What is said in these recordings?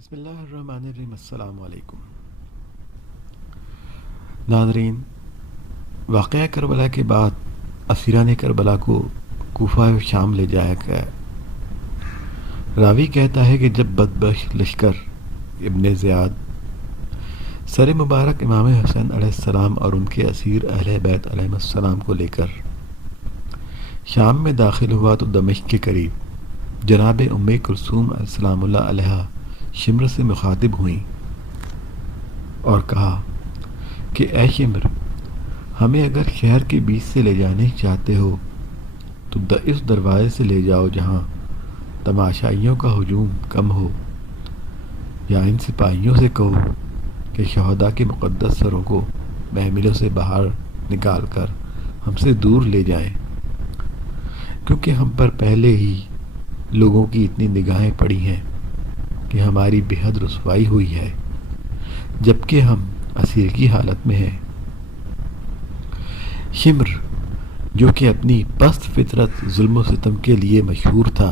بسم اللہ الرحمن الرحیم۔ السلام علیکم ناظرین، واقعہ کربلا کے بعد اسیران کربلا کو کوفہ و شام لے جایا گیا۔ راوی کہتا ہے کہ جب بدبخت لشکر ابن زیاد سر مبارک امام حسین علیہ السلام اور ان کے اسیر اہل بیت علیہ السلام کو لے کر شام میں داخل ہوا تو دمشق کے قریب جناب ام کلثوم السلام اللہ علیہ شمر سے مخاطب ہوئیں اور کہا کہ اے شمر، ہمیں اگر شہر کے بیچ سے لے جانے چاہتے ہو تو اس دروازے سے لے جاؤ جہاں تماشائیوں کا ہجوم کم ہو، یا ان سپاہیوں سے کہو کہ شہداء کے مقدس سروں کو محملوں سے باہر نکال کر ہم سے دور لے جائیں، کیونکہ ہم پر پہلے ہی لوگوں کی اتنی نگاہیں پڑی ہیں کہ ہماری بے حد رسوائی ہوئی ہے، جبکہ ہم اسیر کی حالت میں ہیں۔ شمر، جو کہ اپنی پست فطرت ظلم و ستم کے لیے مشہور تھا،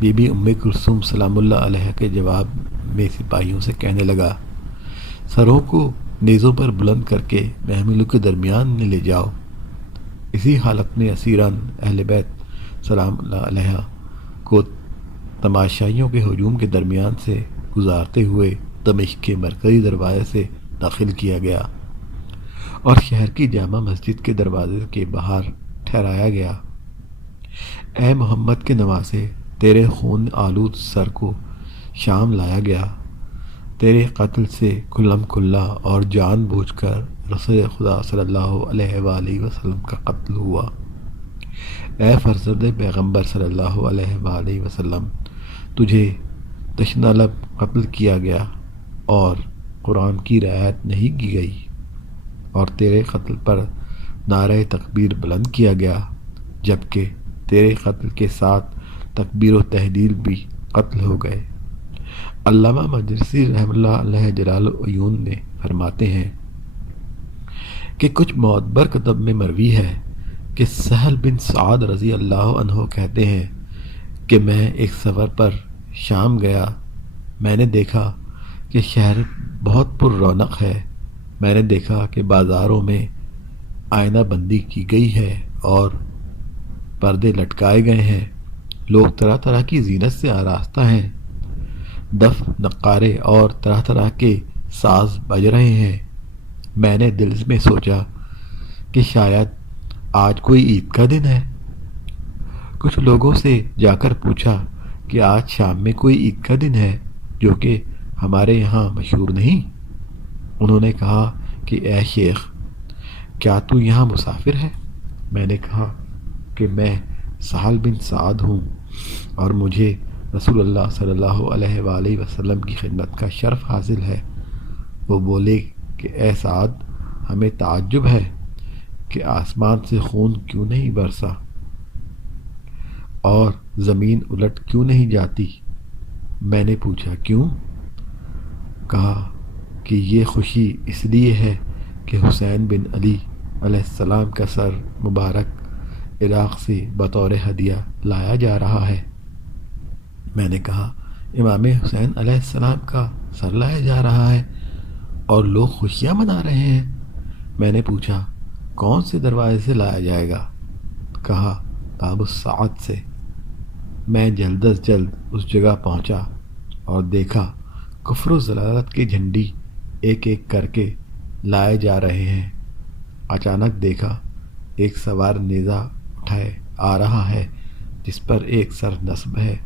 بی بی ام کلثوم سلام اللہ علیہ کے جواب میں سپاہیوں سے کہنے لگا، سروں کو نیزوں پر بلند کر کے محملوں کے درمیان میں لے جاؤ۔ اسی حالت میں اسیران اہل بیت سلام اللہ علیہ کو تماشائیوں کے ہجوم کے درمیان سے گزارتے ہوئے دمشق کے مرکزی دروازے سے داخل کیا گیا اور شہر کی جامع مسجد کے دروازے کے باہر ٹھہرایا گیا۔ اے محمد کے نواسے، تیرے خون آلود سر کو شام لایا گیا، تیرے قتل سے کھلم کھلا اور جان بوجھ کر رسول خدا صلی اللہ علیہ وآلہ وسلم کا قتل ہوا۔ اے فرزند پیغمبر صلی اللہ علیہ وآلہ وسلم، تجھے تشنہ لب قتل کیا گیا اور قرآن کی رعایت نہیں کی گئی، اور تیرے قتل پر نعرہ تکبیر بلند کیا گیا، جبکہ تیرے قتل کے ساتھ تکبیر و تہلیل بھی قتل ہو گئے۔ علامہ مجلسی رحمہ اللہ علیہ جلال العیون میں فرماتے ہیں کہ کچھ معتبر کتب میں مروی ہے کہ سہل بن سعد رضی اللہ عنہ کہتے ہیں کہ میں ایک سفر پر شام گیا، میں نے دیکھا کہ شہر بہت پر رونق ہے، میں نے دیکھا کہ بازاروں میں آئینہ بندی کی گئی ہے اور پردے لٹکائے گئے ہیں، لوگ طرح طرح کی زینت سے آراستہ ہیں، دف نقارے اور طرح طرح کے ساز بج رہے ہیں۔ میں نے دل میں سوچا کہ شاید آج کوئی عید کا دن ہے۔ کچھ لوگوں سے جا کر پوچھا کہ آج شام میں کوئی عید کا دن ہے جو کہ ہمارے یہاں مشہور نہیں؟ انہوں نے کہا کہ اے شیخ، کیا تو یہاں مسافر ہے؟ میں نے کہا کہ میں سہل بن سعد ہوں اور مجھے رسول اللہ صلی اللہ علیہ وآلہ وسلم کی خدمت کا شرف حاصل ہے۔ وہ بولے کہ اے سعد، ہمیں تعجب ہے کہ آسمان سے خون کیوں نہیں برسا اور زمین الٹ کیوں نہیں جاتی؟ میں نے پوچھا کیوں؟ کہا کہ یہ خوشی اس لیے ہے کہ حسین بن علی علیہ السلام کا سر مبارک عراق سے بطور ہدیہ لایا جا رہا ہے۔ میں نے کہا امام حسین علیہ السلام کا سر لایا جا رہا ہے اور لوگ خوشیاں منا رہے ہیں؟ میں نے پوچھا کون سے دروازے سے لایا جائے گا؟ کہا باب السعد سے۔ میں جلد از جلد اس جگہ پہنچا اور دیکھا کفر و ضلالت کے جھنڈی ایک ایک کر کے لائے جا رہے ہیں۔ اچانک دیکھا ایک سوار نیزہ اٹھائے آ رہا ہے جس پر ایک سر نصب ہے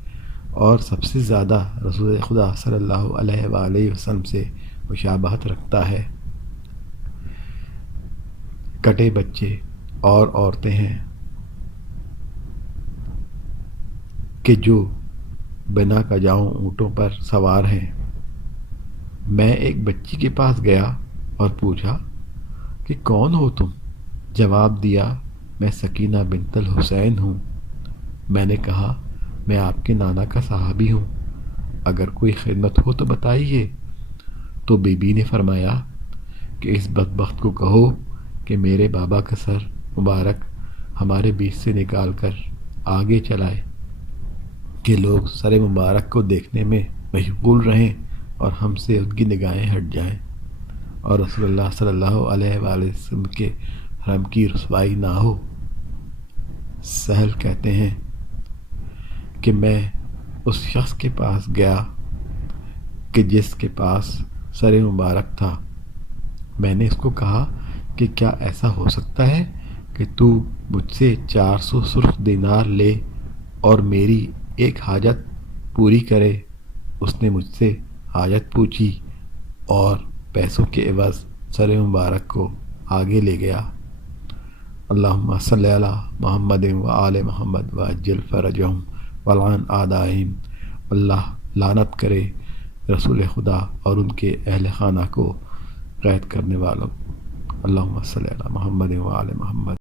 اور سب سے زیادہ رسول خدا صلی اللہ علیہ وآلہ وسلم سے مشابہت رکھتا ہے۔ کٹے بچے اور عورتیں ہیں کہ جو بنا کجاؤں اونٹوں پر سوار ہیں۔ میں ایک بچی کے پاس گیا اور پوچھا کہ کون ہو تم؟ جواب دیا میں سکینہ بنت الحسین ہوں۔ میں نے کہا میں آپ کے نانا کا صحابی ہوں، اگر کوئی خدمت ہو تو بتائیے۔ تو بی بی نے فرمایا کہ اس بدبخت کو کہو کہ میرے بابا کا سر مبارک ہمارے بیچ سے نکال کر آگے چلائے کہ لوگ سر مبارک کو دیکھنے میں مشغول رہیں اور ہم سے ان کی نگاہیں ہٹ جائیں اور رسول اللہ صلی اللہ علیہ وآلہ وسلم کے حرم کی رسوائی نہ ہو۔ سہل کہتے ہیں کہ میں اس شخص کے پاس گیا کہ جس کے پاس سر مبارک تھا۔ میں نے اس کو کہا کہ کیا ایسا ہو سکتا ہے کہ تو مجھ سے 400 سرخ دینار لے اور میری ایک حاجت پوری کرے؟ اس نے مجھ سے حاجت پوچھی اور پیسوں کے عوض سر مبارک کو آگے لے گیا۔ اللہم صلی علی محمد و آل محمد وعجل فرجہم والعن اعدائہم۔ اللہ لعنت کرے رسول خدا اور ان کے اہل خانہ کو قید کرنے والوں۔ اللہم صلی علی محمد و آل محمد۔